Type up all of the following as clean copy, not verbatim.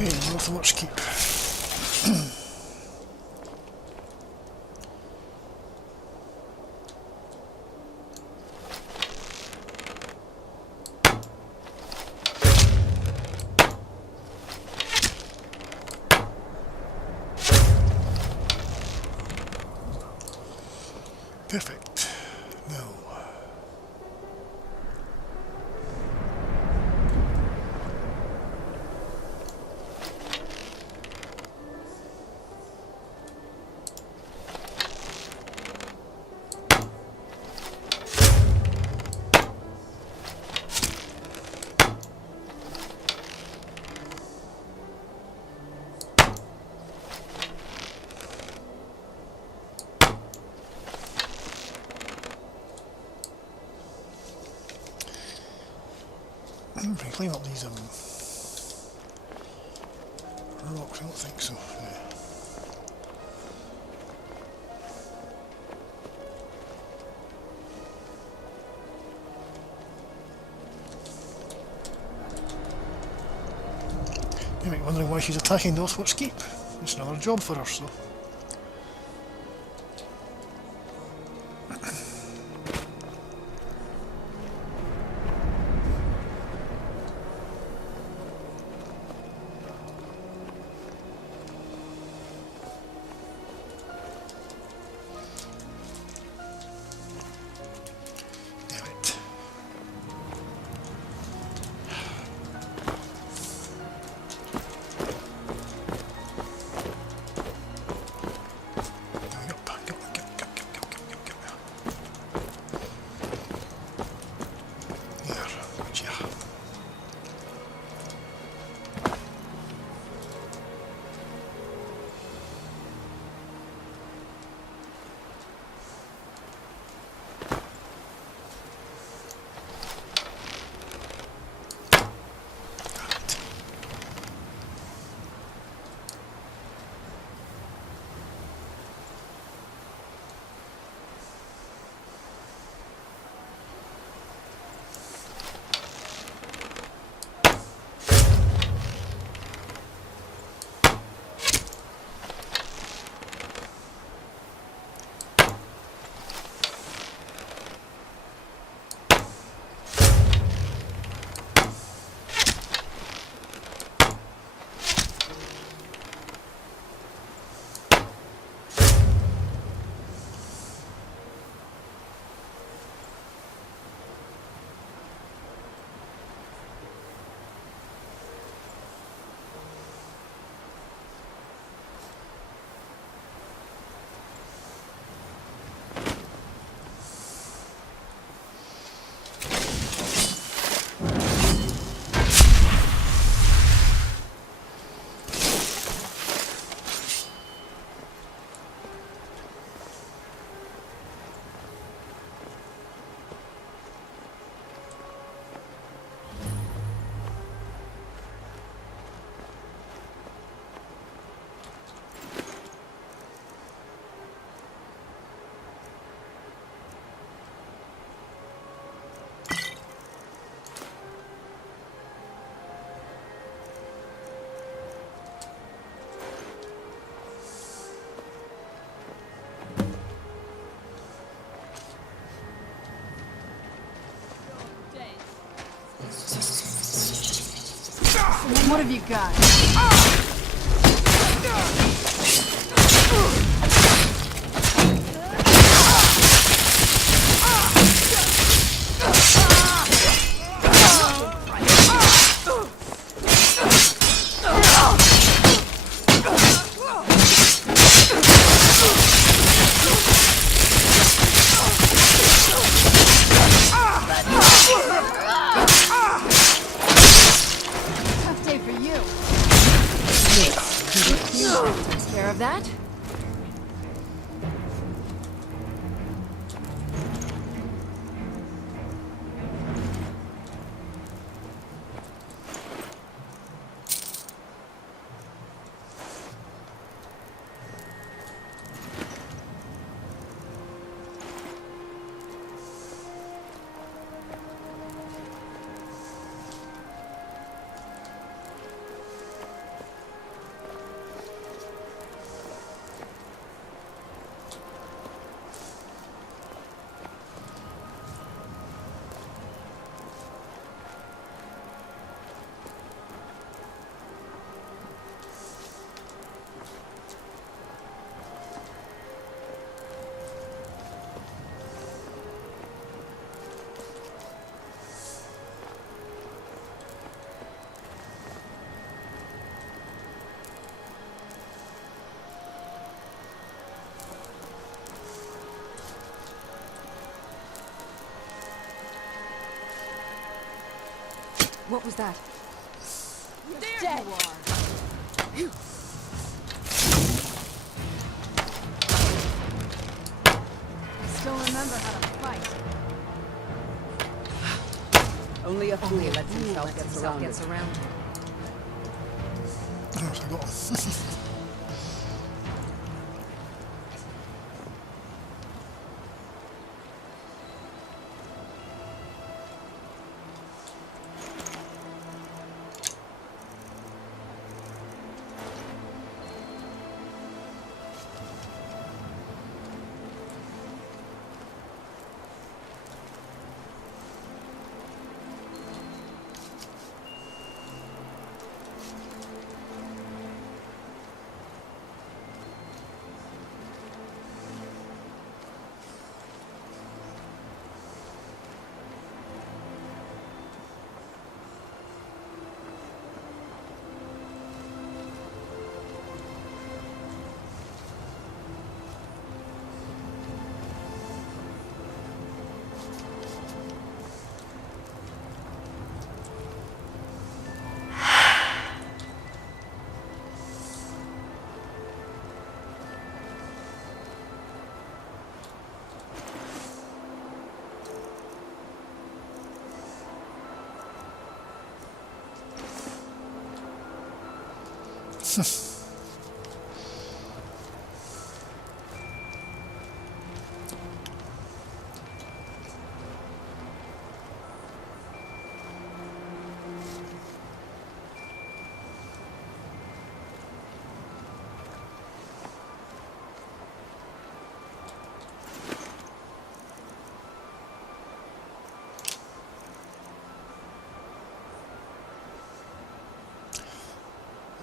Okay, North Watch Keep. Perfect. Now. Can I climb up these rocks? I don't think so. Yeah. You might be wondering why she's attacking Northwatch Keep. It's another job for her, so. What have you got? Tough day for you. Takes care of that. What was that? You're dead. You are. I still remember how to fight. Only a fool lets himself get surrounded. Oh, I got him.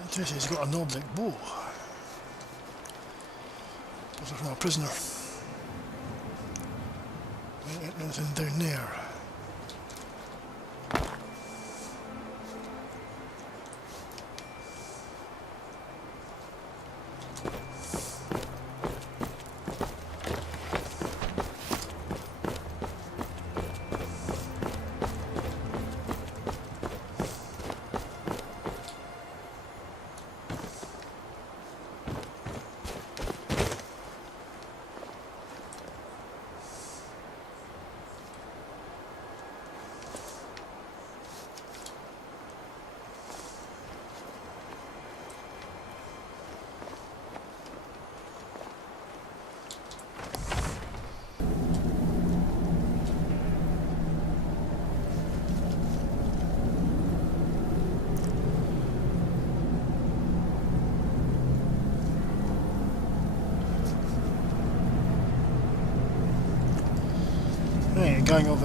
Interesting, he's got an object bow. Those are from a prisoner. Anything down there? Right, a gang of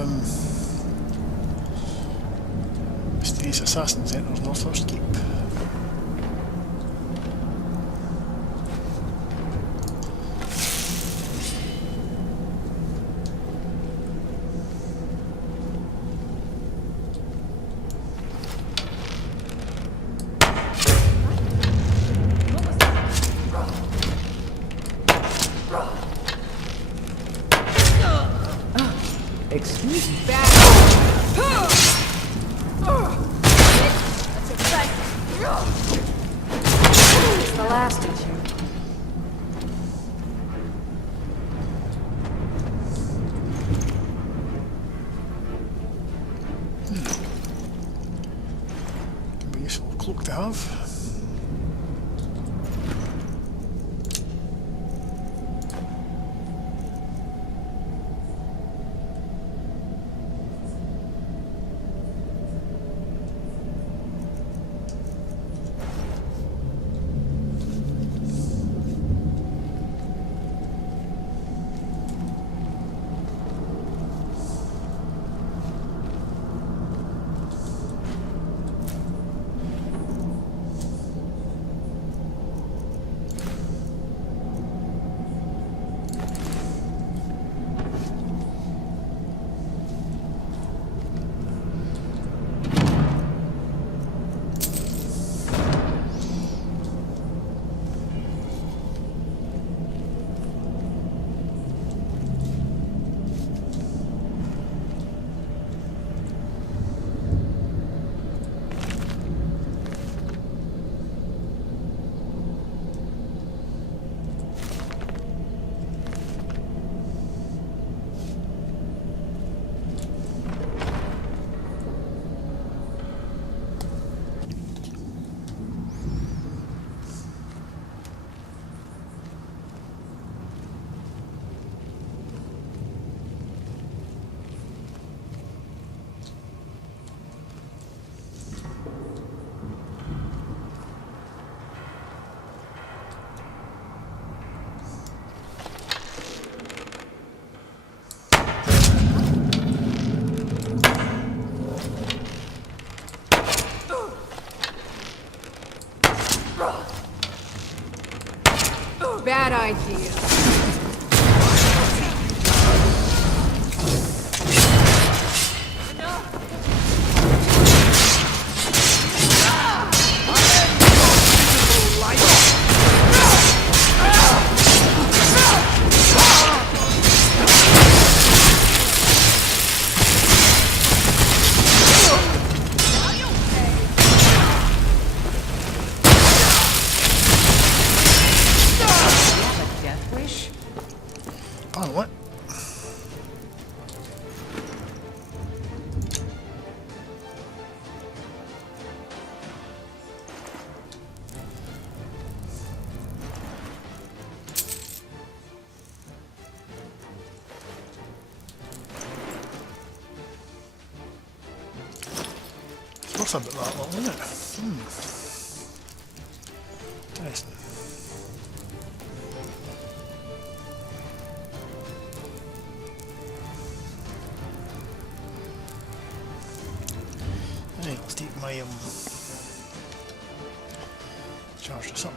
mysterious assassins enters Northwest Keep. Excuse me. That's it's the last issue. Could be a useful cloak to have. bad idea. Death wish? Oh, what? Looks a bit like that one, isn't it? Interesting. Right, let's take my charge this up.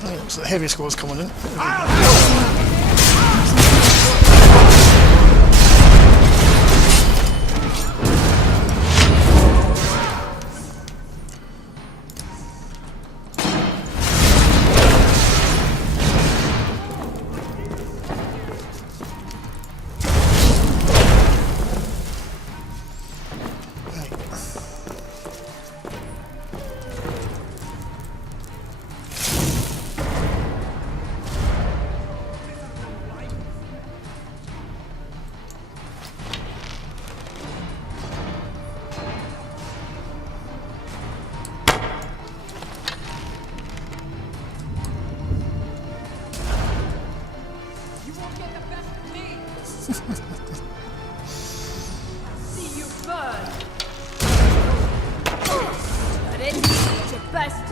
Right, so the heavy score's coming in. See you burn. But it's your best.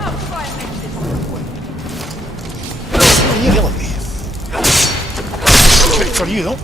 I'll try and make this quick. Oh, you killing me. Quick for you though.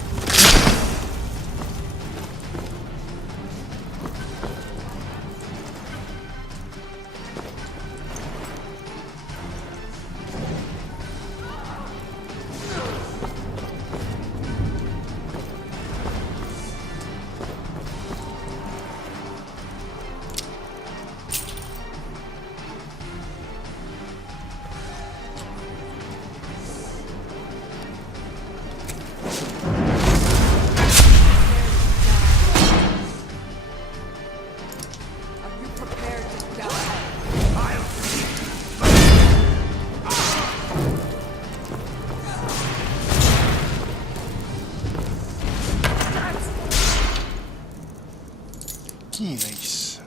20, nice.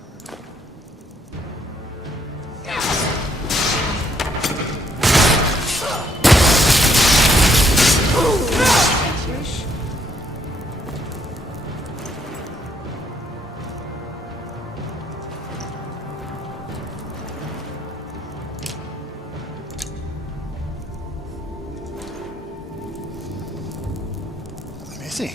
Wish. Messy.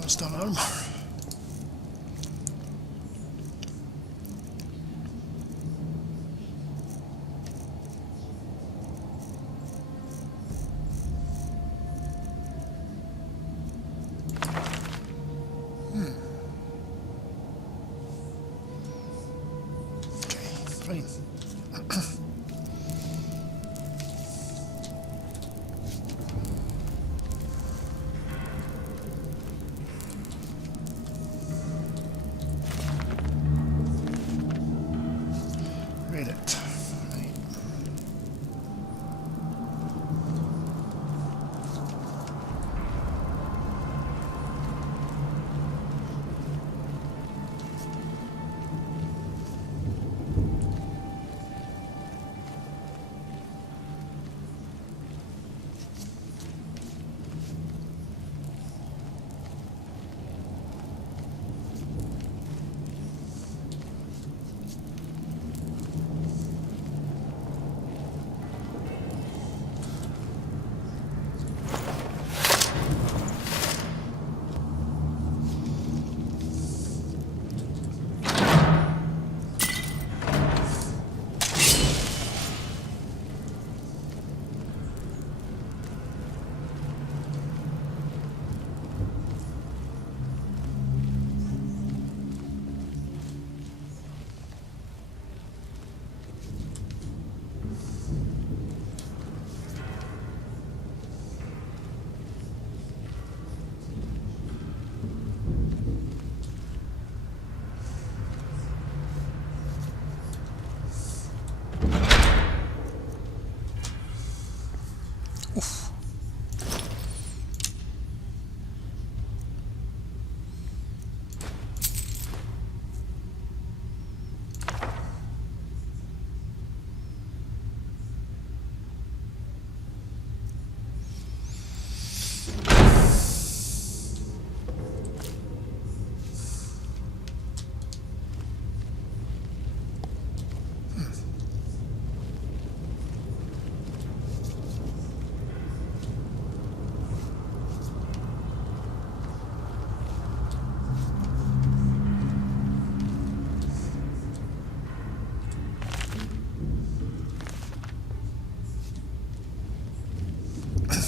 That's done armor. Okay, fine. Read it. Right. Oof.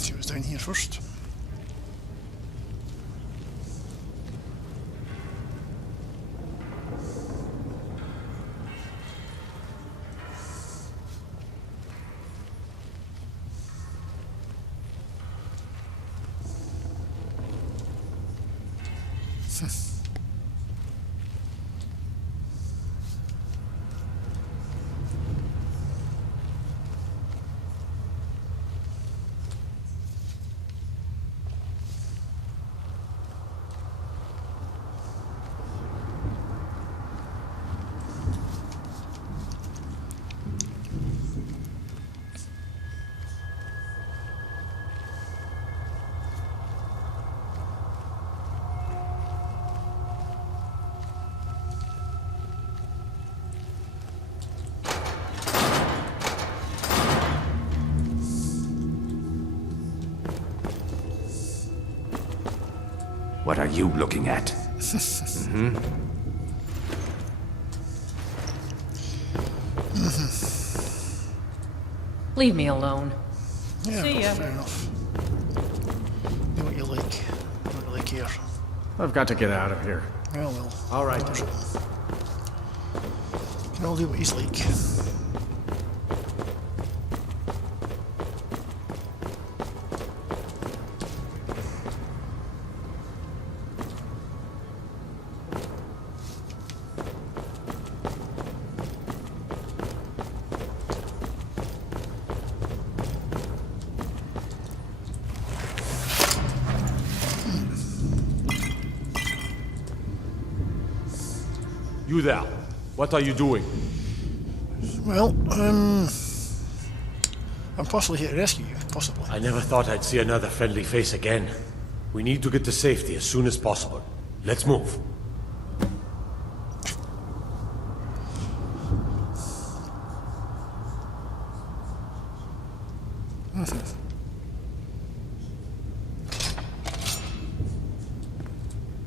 She was down here first. What are you looking at? Leave me alone. Yeah, See ya. fair enough. Do what you like. Don't really care. I've got to get out of here. Well. All right. You can all do what he's like. You there. What are you doing? Well, I'm possibly here to rescue you. Possibly. I never thought I'd see another friendly face again. We need to get to safety as soon as possible. Let's move.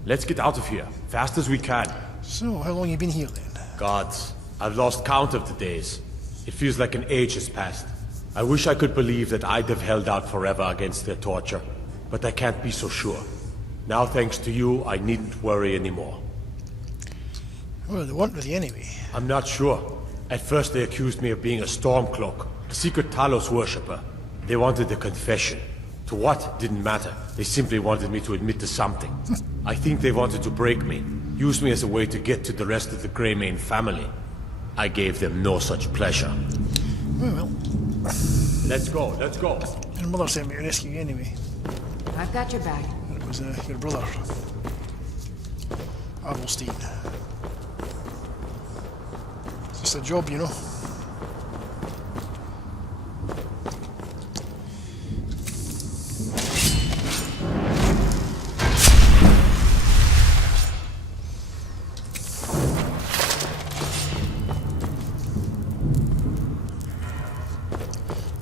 Let's get out of here, fast as we can. So, how long you been here then? Gods, I've lost count of the days. It feels like an age has passed. I wish I could believe that I'd have held out forever against their torture, but I can't be so sure. Now, thanks to you, I needn't worry anymore. Well, they want with you anyway. I'm not sure. At first they accused me of being a Stormcloak, a secret Talos worshipper. They wanted a confession. To what? Didn't matter. They simply wanted me to admit to something. I think they wanted to break me, use me as a way to get to the rest of the Greymane family. I gave them no such pleasure. Well. Let's go, let's go. Your mother sent me to rescue you anyway. I've got your back. And it was your brother. Adelstein. It's just a job, you know.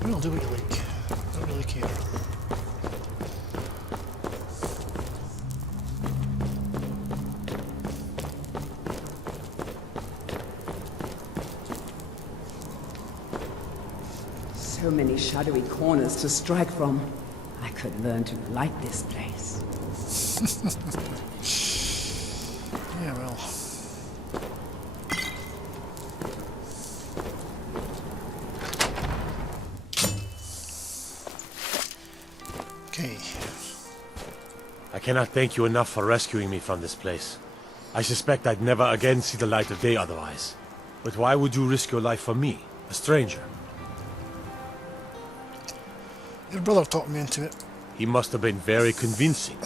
Well, do what you like. Don't really care. So many shadowy corners to strike from. I could learn to like this place. Yeah, well. Okay. I cannot thank you enough for rescuing me from this place. I suspect I'd never again see the light of day otherwise. But why would you risk your life for me, a stranger? Your brother talked me into it. He must have been very convincing.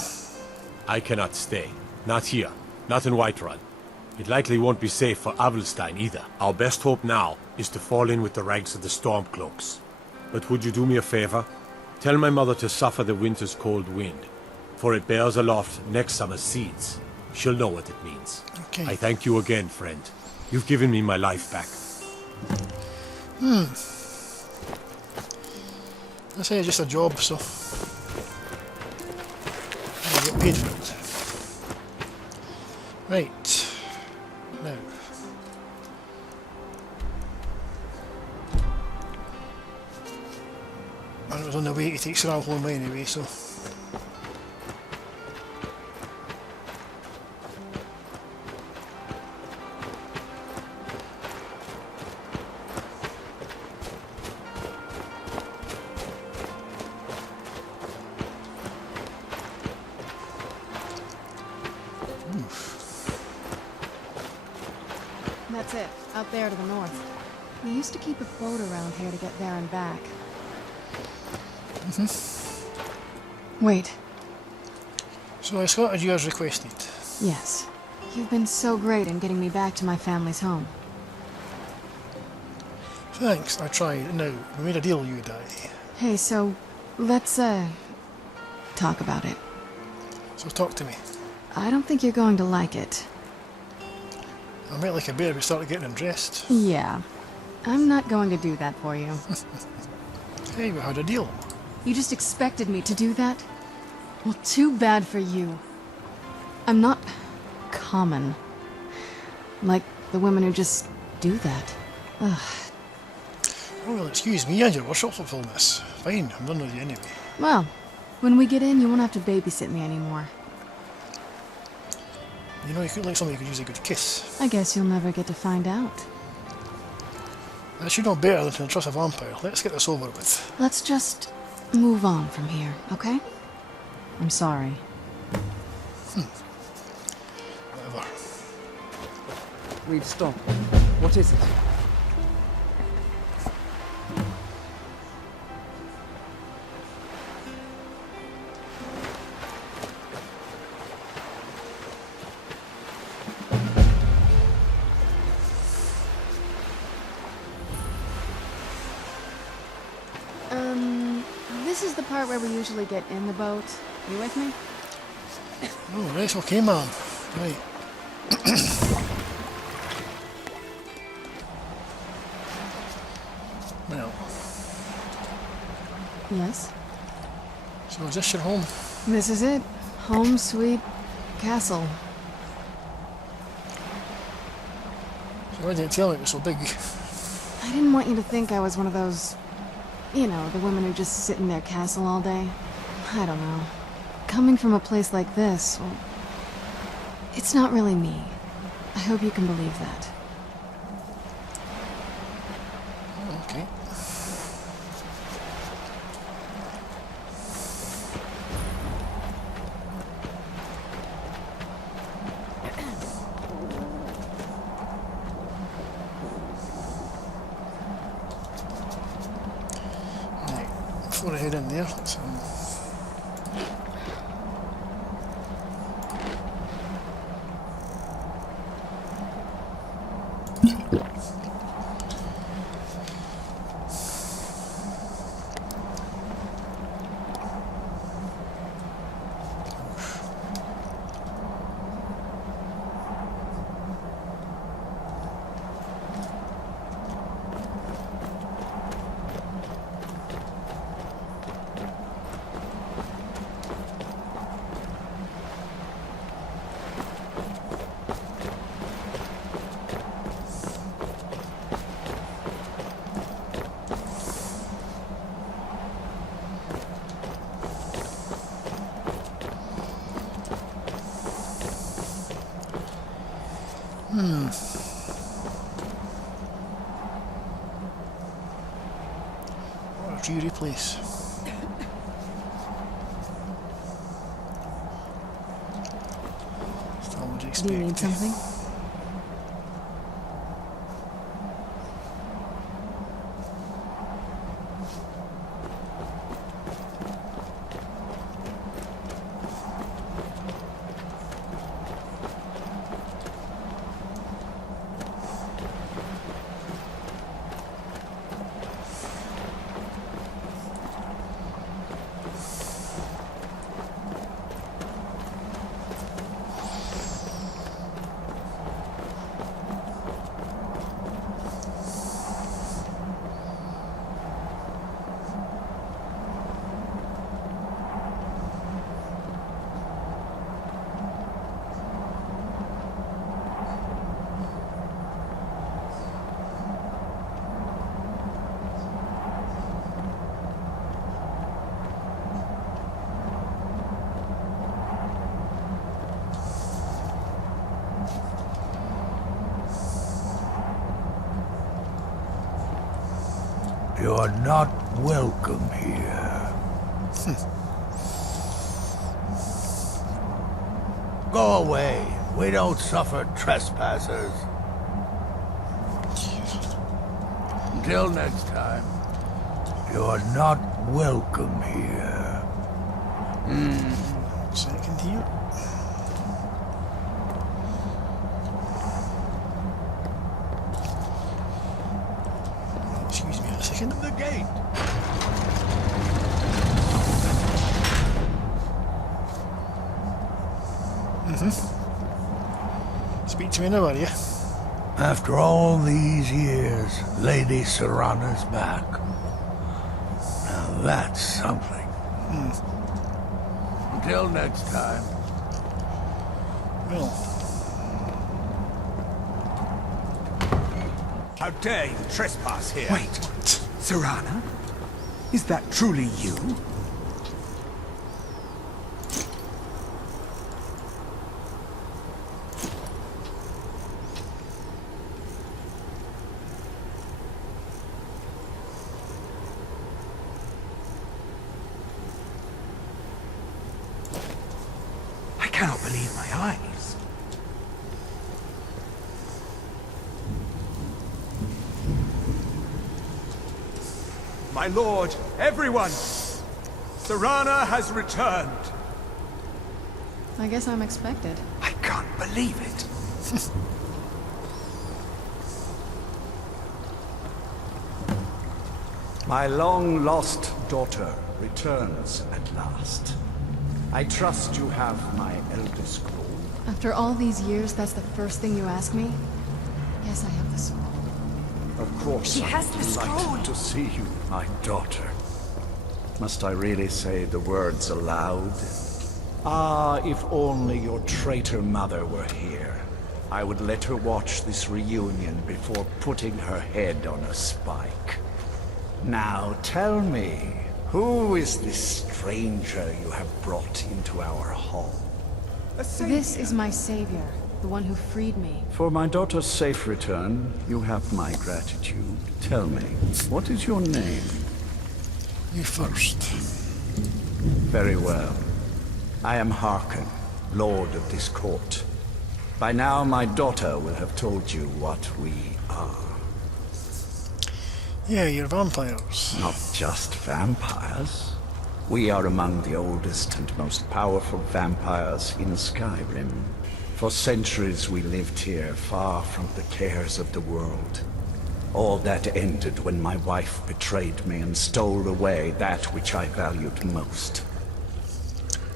I cannot stay. Not here. Not in Whiterun. It likely won't be safe for Avelstein either. Our best hope now is to fall in with the ranks of the Stormcloaks. But would you do me a favor? Tell my mother to suffer the winter's cold wind, for it bears aloft next summer's seeds. She'll know what it means. Okay. I thank you again, friend. You've given me my life back. I say it's just a job, so I get paid for it. Right. Now. And it was on the way to take Sarah home anyway, so. That's it, out there to the north. We used to keep a boat around here to get there and back. Wait, So I spotted you as requested. yes. You've been so great in getting me back to my family's home. Thanks, I tried. Now, we made a deal, you and I. Hey, so, let's, talk about it. So talk to me. I don't think you're going to like it. I might like a bear, but started getting undressed. Yeah. I'm not going to do that for you. Hey, we had a deal. You just expected me to do that? Well, too bad for you. I'm not common. Like the women who just do that. Ugh. Oh, well, excuse me and your worship for filming this. Fine, I'm done with you anyway. Well, when we get in, you won't have to babysit me anymore. You know, you could like somebody who could use a good kiss. I guess you'll never get to find out. That's you know better than to entrust a vampire. Let's get this over with. Let's just move on from here, okay? I'm sorry. Whatever. We've stopped. What is it? This is the part where we usually get in the boat. You with me? Oh, right, okay, ma'am. Right. Well, Yes. so is this your home? This is it. Home sweet castle. So why didn't you tell me it was so big? I didn't want you to think I was one of those, you know, the women who just sit in their castle all day. I don't know. Coming from a place like this, well, it's not really me. I hope you can believe that. Oh, okay. Right, before I head in there, let's what a dreary place. Still would expect. Do you need something? You're not welcome here. Go away. We don't suffer trespassers. Until next time, you're not welcome here. Second here. Excuse me a second. The gate. Speak to me now, are you? After all these years, Lady Serana's back. Now that's something. Until next time. Well, How dare you trespass here? wait. Serana? Is that truly you? I cannot believe my eyes. My lord, everyone! Serana has returned! I guess I'm expected. I can't believe it. My long-lost daughter returns at last. I trust you have my Elder Scroll. After all these years, that's the first thing you ask me? Yes, I have the scroll. Of course, He has the scroll. delighted to see you, my daughter. Must I really say the words aloud? Ah, if only your traitor mother were here. I would let her watch this reunion before putting her head on a spike. Now tell me, who is this stranger you have brought into our hall? This is my savior, the one who freed me. For my daughter's safe return, you have my gratitude. Tell me, what is your name? You first. Very well. I am Harkon, Lord of this court. By now my daughter will have told you what we are. Yeah, you're vampires. Not just vampires. We are among the oldest and most powerful vampires in Skyrim. For centuries we lived here, far from the cares of the world. All that ended when my wife betrayed me and stole away that which I valued most.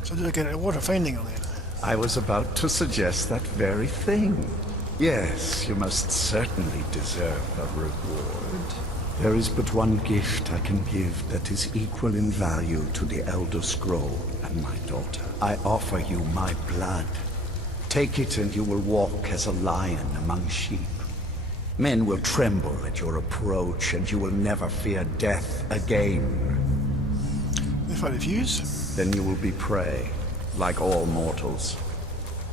So did I get a water finding on it? I was about to suggest that very thing. Yes, you must certainly deserve a reward. There is but one gift I can give that is equal in value to the Elder Scroll and my daughter. I offer you my blood. Take it and you will walk as a lion among sheep. Men will tremble at your approach and you will never fear death again. If I refuse? Then you will be prey, like all mortals.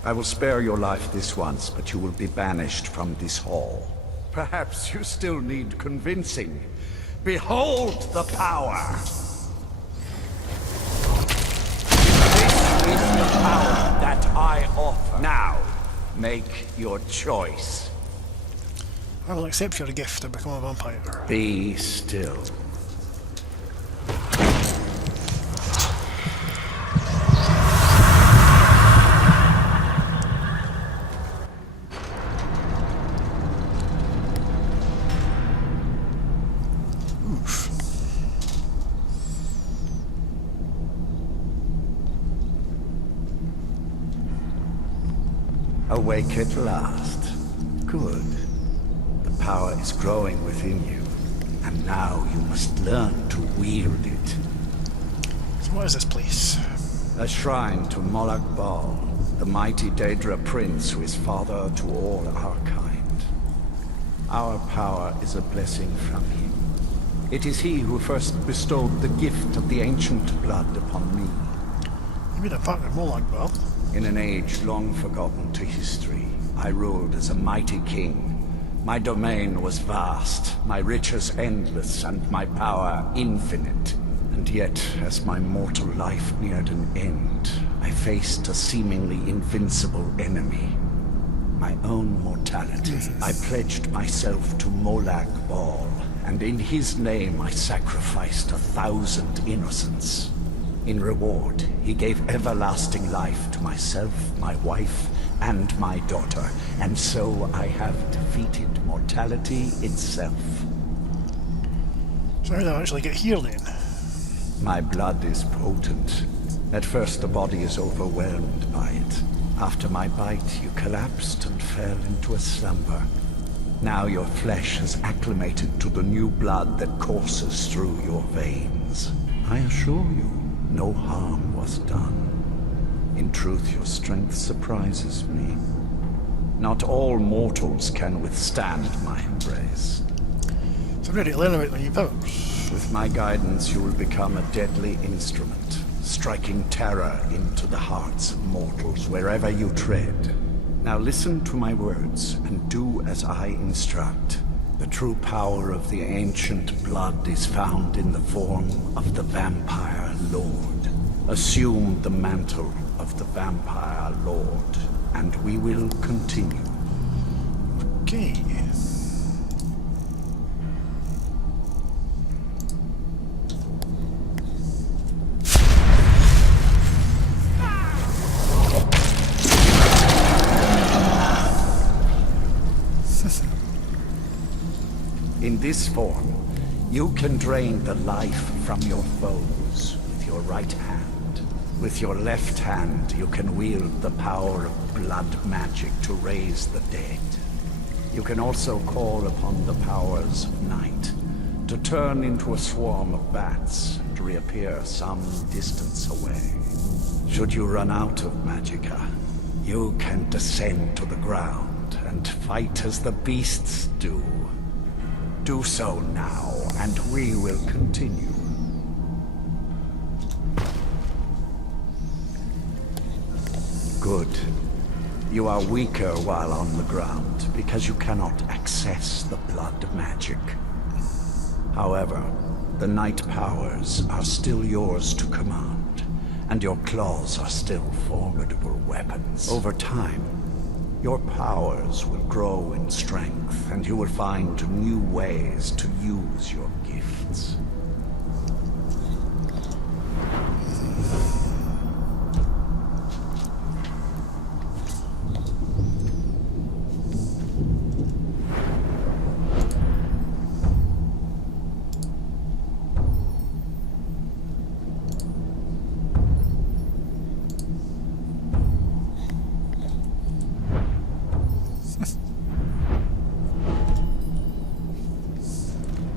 I will spare your life this once, but you will be banished from this hall. Perhaps you still need convincing. Behold the power! This is the power that I offer. Now, make your choice. I will accept your gift and become a vampire. Be still. Awake at last. Good. The power is growing within you, and now you must learn to wield it. So what is this place? A shrine to Molag Bal, the mighty Daedra prince who is father to all our kind. Our power is a blessing from him. It is he who first bestowed the gift of the ancient blood upon me. You made a pact with Molag Bal. In an age long forgotten to history, I ruled as a mighty king. My domain was vast, my riches endless, and my power infinite. And yet, as my mortal life neared an end, I faced a seemingly invincible enemy. My own mortality. I pledged myself to Molag Bal, and in his name I sacrificed 1,000 innocents. In reward, he gave everlasting life to myself, my wife, and my daughter, and so I have defeated mortality itself. So how did I actually get here then? My blood is potent. At first the body is overwhelmed by it. After my bite, you collapsed and fell into a slumber. Now your flesh has acclimated to the new blood that courses through your veins. I assure you, no harm was done. In truth, your strength surprises me. Not all mortals can withstand my embrace. So ready to learn about the new powers. With my guidance, you will become a deadly instrument, striking terror into the hearts of mortals wherever you tread. Now listen to my words, and do as I instruct. The true power of the ancient blood is found in the form of the Vampire Lord. Assume the mantle of the Vampire Lord, and we will continue. Okay. In this form, you can drain the life from your foes with your right hand. With your left hand, you can wield the power of blood magic to raise the dead. You can also call upon the powers of night to turn into a swarm of bats and reappear some distance away. Should you run out of magicka, you can descend to the ground and fight as the beasts do. Do so now, and we will continue. Good. You are weaker while on the ground, because you cannot access the blood magic. However, the night powers are still yours to command, and your claws are still formidable weapons. Over time, your powers will grow in strength, and you will find new ways to use your gifts.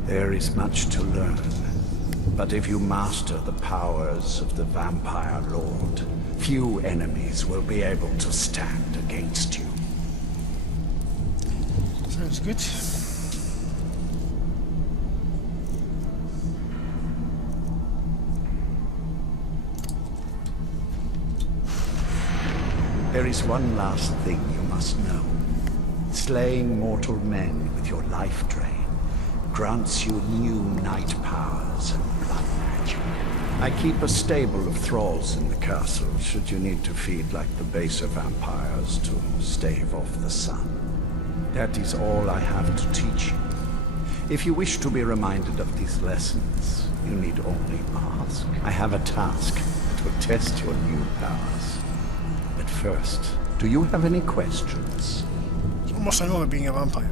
There is much to learn, but if you master the powers of the Vampire Lord, few enemies will be able to stand against you. Sounds good. There is one last thing you must know. Slaying mortal men with your life drain grants you new night powers and blood magic. I keep a stable of thralls in the castle, should you need to feed like the baser vampires to stave off the sun. That is all I have to teach you. If you wish to be reminded of these lessons, you need only ask. I have a task that will test your new powers. But first, do you have any questions? So what must I know about being a vampire?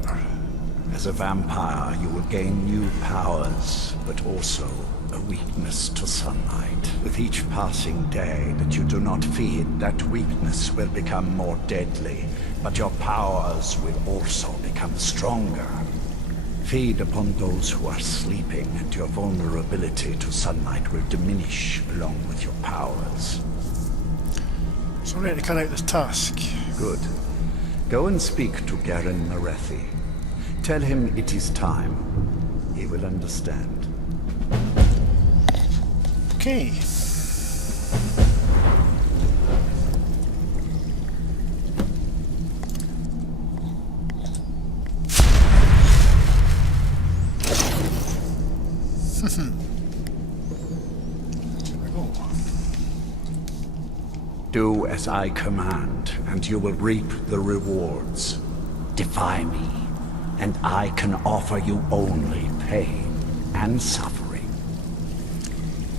As a vampire, you will gain new powers, but also a weakness to sunlight. With each passing day that you do not feed, that weakness will become more deadly, but your powers will also become stronger. Feed upon those who are sleeping, and your vulnerability to sunlight will diminish along with your powers. So I'm ready to carry out this task. Good. Go and speak to Garen Marethi. Tell him it is time. He will understand. Okay. Do as I command, and you will reap the rewards. Defy me, and I can offer you only pain and suffering.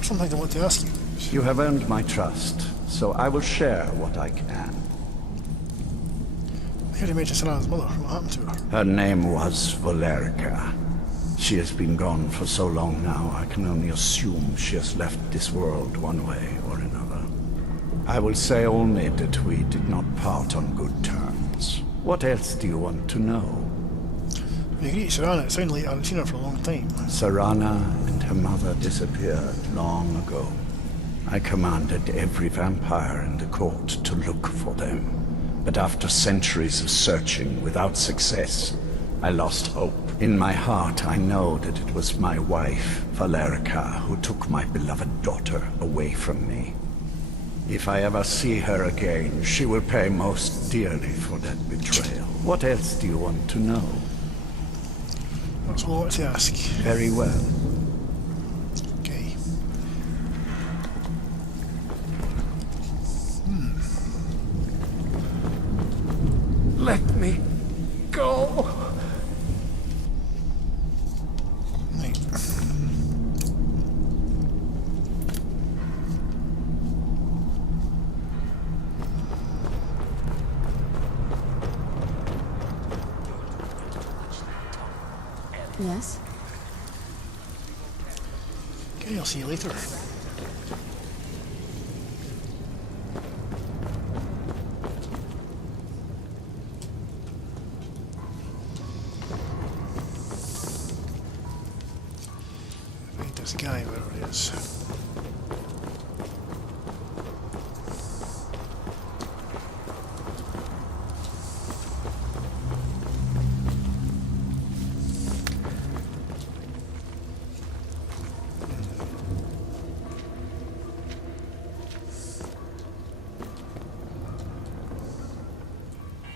Something I want to ask you. You have earned my trust, so I will share what I can. I heard you mention Sarah's mother. What happened to her? Her name was Valerica. She has been gone for so long now, I can only assume she has left this world one way or another. I will say only that we did not part on good terms. What else do you want to know? When you greeted Sarana, it sounded like I hadn't seen her for a long time. Sarana and her mother disappeared long ago. I commanded every vampire in the court to look for them. But after centuries of searching without success, I lost hope. In my heart, I know that it was my wife, Valerica, who took my beloved daughter away from me. If I ever see her again, she will pay most dearly for that betrayal. What else do you want to know? That's all I wanted to ask. Very well. Okay. Let me go. Right. Yes? Okay, I'll see you later. Find this guy, wherever he is.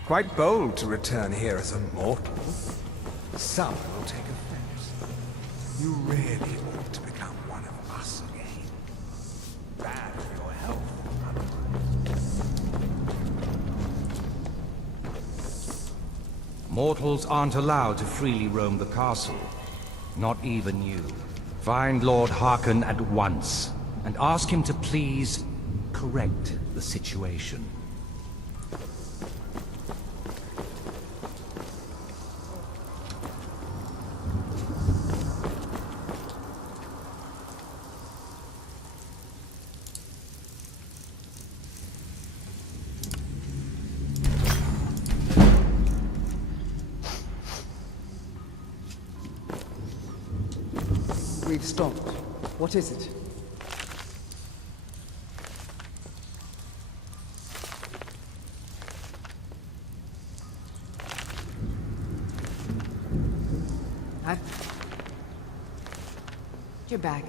Quite bold to return here as a mortal. Some will take offense. You really ought to become one of us again. Bad for your health. Mortals aren't allowed to freely roam the castle. Not even you. Find Lord Harkon at once, and ask him to please correct the situation. We've stopped. What is it? Your bag.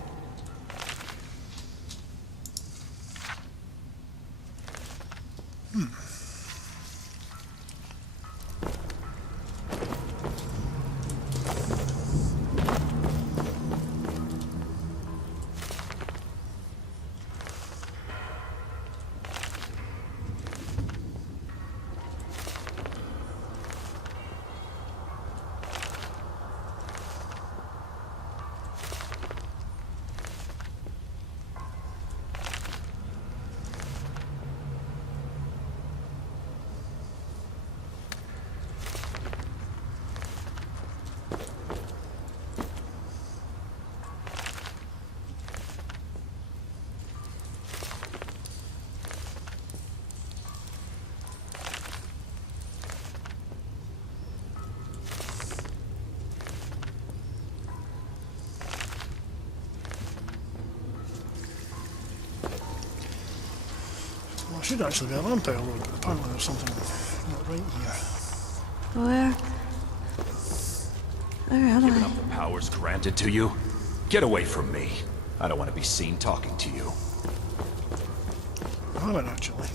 Well, I should actually be a vampire lord, but apparently there's something not right here. Where am Giving I? up the powers granted to you? Get away from me. I don't want to be seen talking to you. I haven't actually.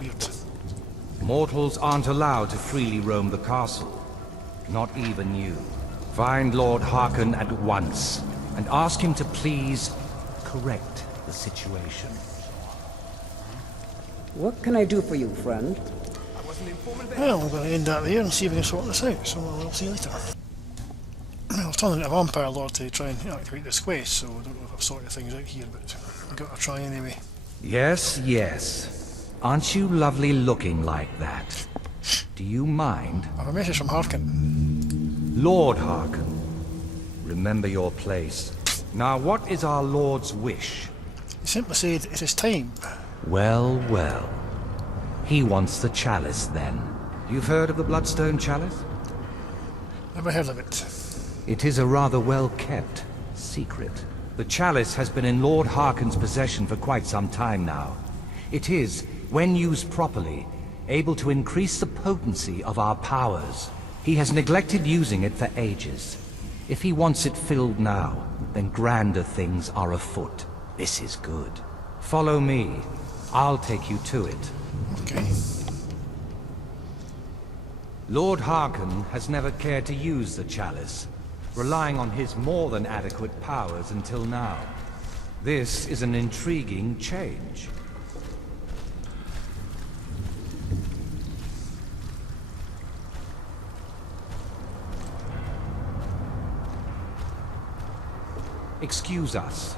Weird. Mortals aren't allowed to freely roam the castle. Not even you. Find Lord Harkon at once, and ask him to please correct the situation. What can I do for you, friend? Well, I'm going to end that there and see if we can sort this out, so I'll see you later. Well, I was turning into a vampire lord to try and activate this quest, so I don't know if I've sorted things out here, but I've got to try anyway. Yes, yes. Aren't you lovely looking like that? Do you mind? I have a message from Harkon. Lord Harkon, remember your place. Now, what is our Lord's wish? He simply said, it is time. Well, well. He wants the chalice, then. You've heard of the Bloodstone Chalice? Never heard of it. It is a rather well-kept secret. The chalice has been in Lord Harkon's possession for quite some time now. It is, when used properly, able to increase the potency of our powers. He has neglected using it for ages. If he wants it filled now, then grander things are afoot. This is good. Follow me. I'll take you to it. Okay. Lord Harkon has never cared to use the chalice, relying on his more than adequate powers until now. This is an intriguing change. Excuse us.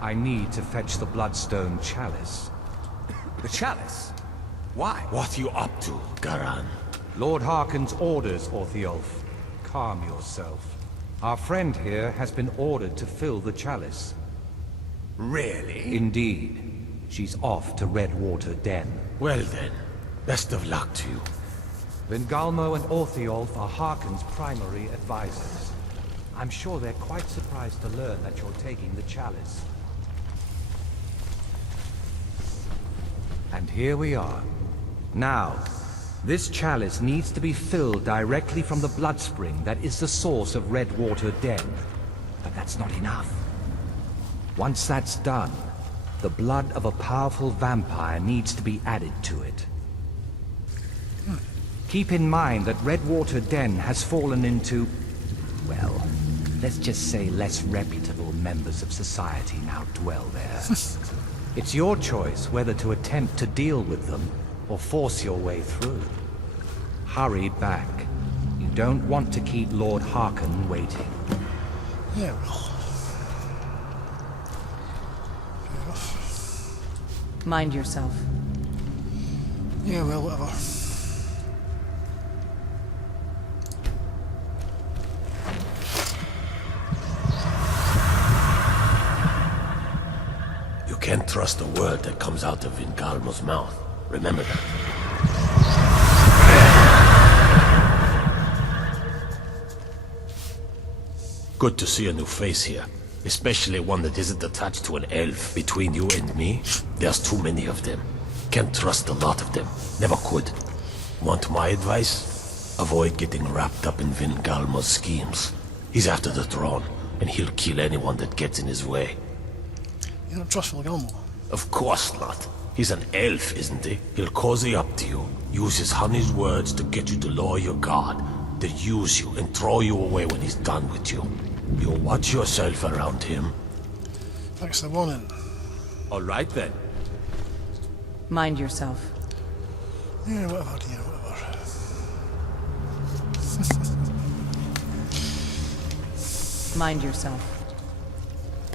I need to fetch the Bloodstone Chalice. The chalice? Why? What are you up to, Garan? Lord Harkon's orders, Orthiolf. Calm yourself. Our friend here has been ordered to fill the chalice. Really? Indeed. She's off to Redwater Den. Well then, best of luck to you. Vingalmo and Orthiolf are Harkon's primary advisors. I'm sure they're quite surprised to learn that you're taking the chalice. And here we are. Now, this chalice needs to be filled directly from the blood spring that is the source of Redwater Den. But that's not enough. Once that's done, the blood of a powerful vampire needs to be added to it. Keep in mind that Redwater Den has fallen into, well, let's just say less reputable members of society now dwell there. It's your choice whether to attempt to deal with them or force your way through. Hurry back. You don't want to keep Lord Harkon waiting. Yeah, well. Fair enough. Mind yourself. Yeah, well, whatever. You can't trust a word that comes out of Vingalmo's mouth. Remember that. Good to see a new face here. Especially one that isn't attached to an elf. Between you and me, there's too many of them. Can't trust a lot of them. Never could. Want my advice? Avoid getting wrapped up in Vingalmo's schemes. He's after the throne, and he'll kill anyone that gets in his way. You don't trust Vingalmo? Of course not. He's an elf, isn't he? He'll cozy up to you, use his honey's words to get you to lower your guard, then use you and throw you away when he's done with you. You watch yourself around him. Thanks for the warning. All right then. Mind yourself. Yeah, whatever, dear, whatever. Mind yourself.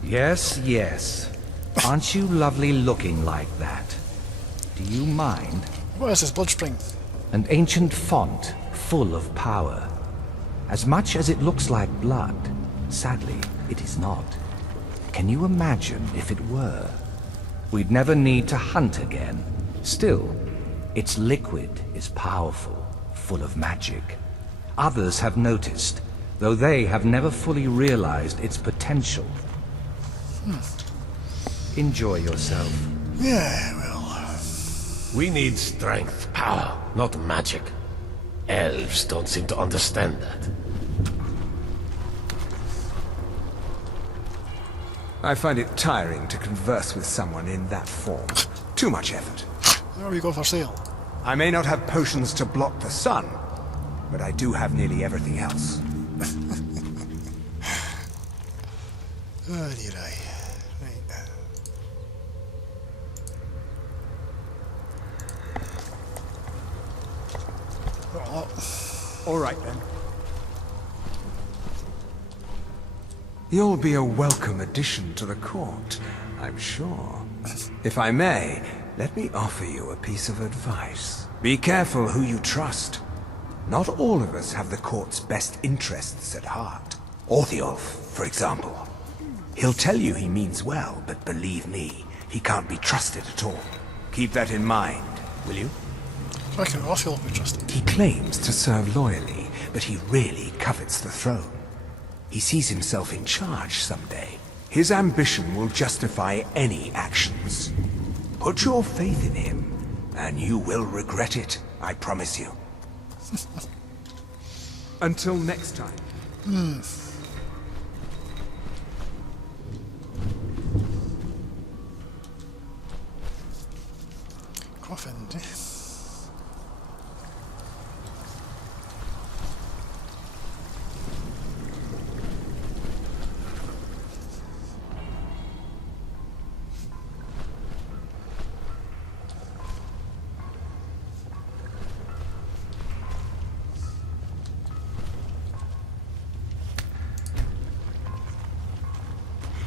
Yes, yes. Aren't you lovely looking like that? Do you mind? What is this blood spring? An ancient font, full of power. As much as it looks like blood, sadly, it is not. Can you imagine if it were? We'd never need to hunt again. Still, its liquid is powerful, full of magic. Others have noticed, though they have never fully realized its potential. Enjoy yourself. Yeah, well... We need strength, power, not magic. Elves don't seem to understand that. I find it tiring to converse with someone in that form. Too much effort. Where are we going for sale? I may not have potions to block the sun, but I do have nearly everything else. Oh, dear I. Right. Got a lot. All right, then. You'll be a welcome addition to the court, I'm sure. If I may, let me offer you a piece of advice. Be careful who you trust. Not all of us have the court's best interests at heart. Orthiolf, for example. He'll tell you he means well, but believe me, he can't be trusted at all. Keep that in mind, will you? I can also be trusted. He claims to serve loyally, but he really covets the throne. He sees himself in charge someday. His ambition will justify any actions. Put your faith in him, and you will regret it. I promise you. Until next time. Coffin, eh?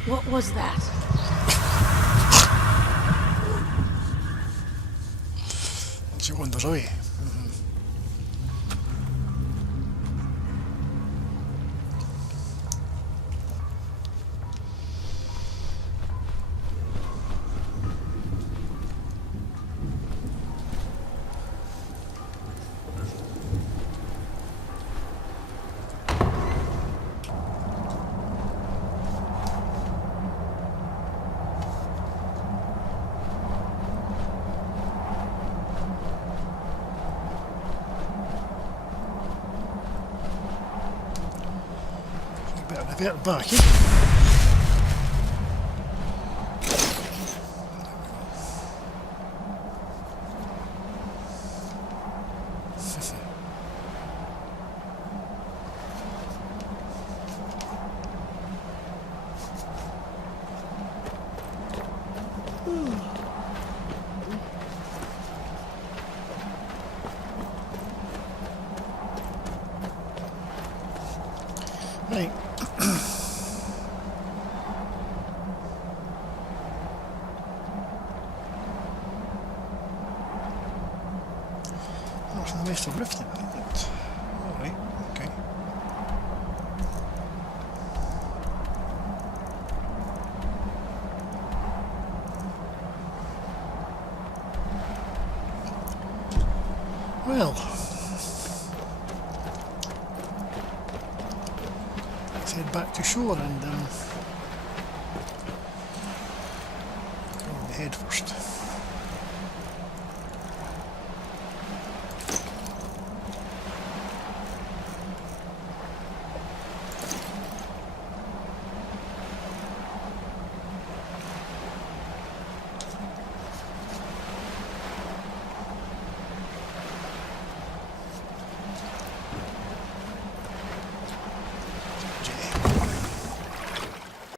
What was that? She wanders away. A bit back, eh? Right. What's the waste of lifting? Alright, okay. Well, let's head back to shore and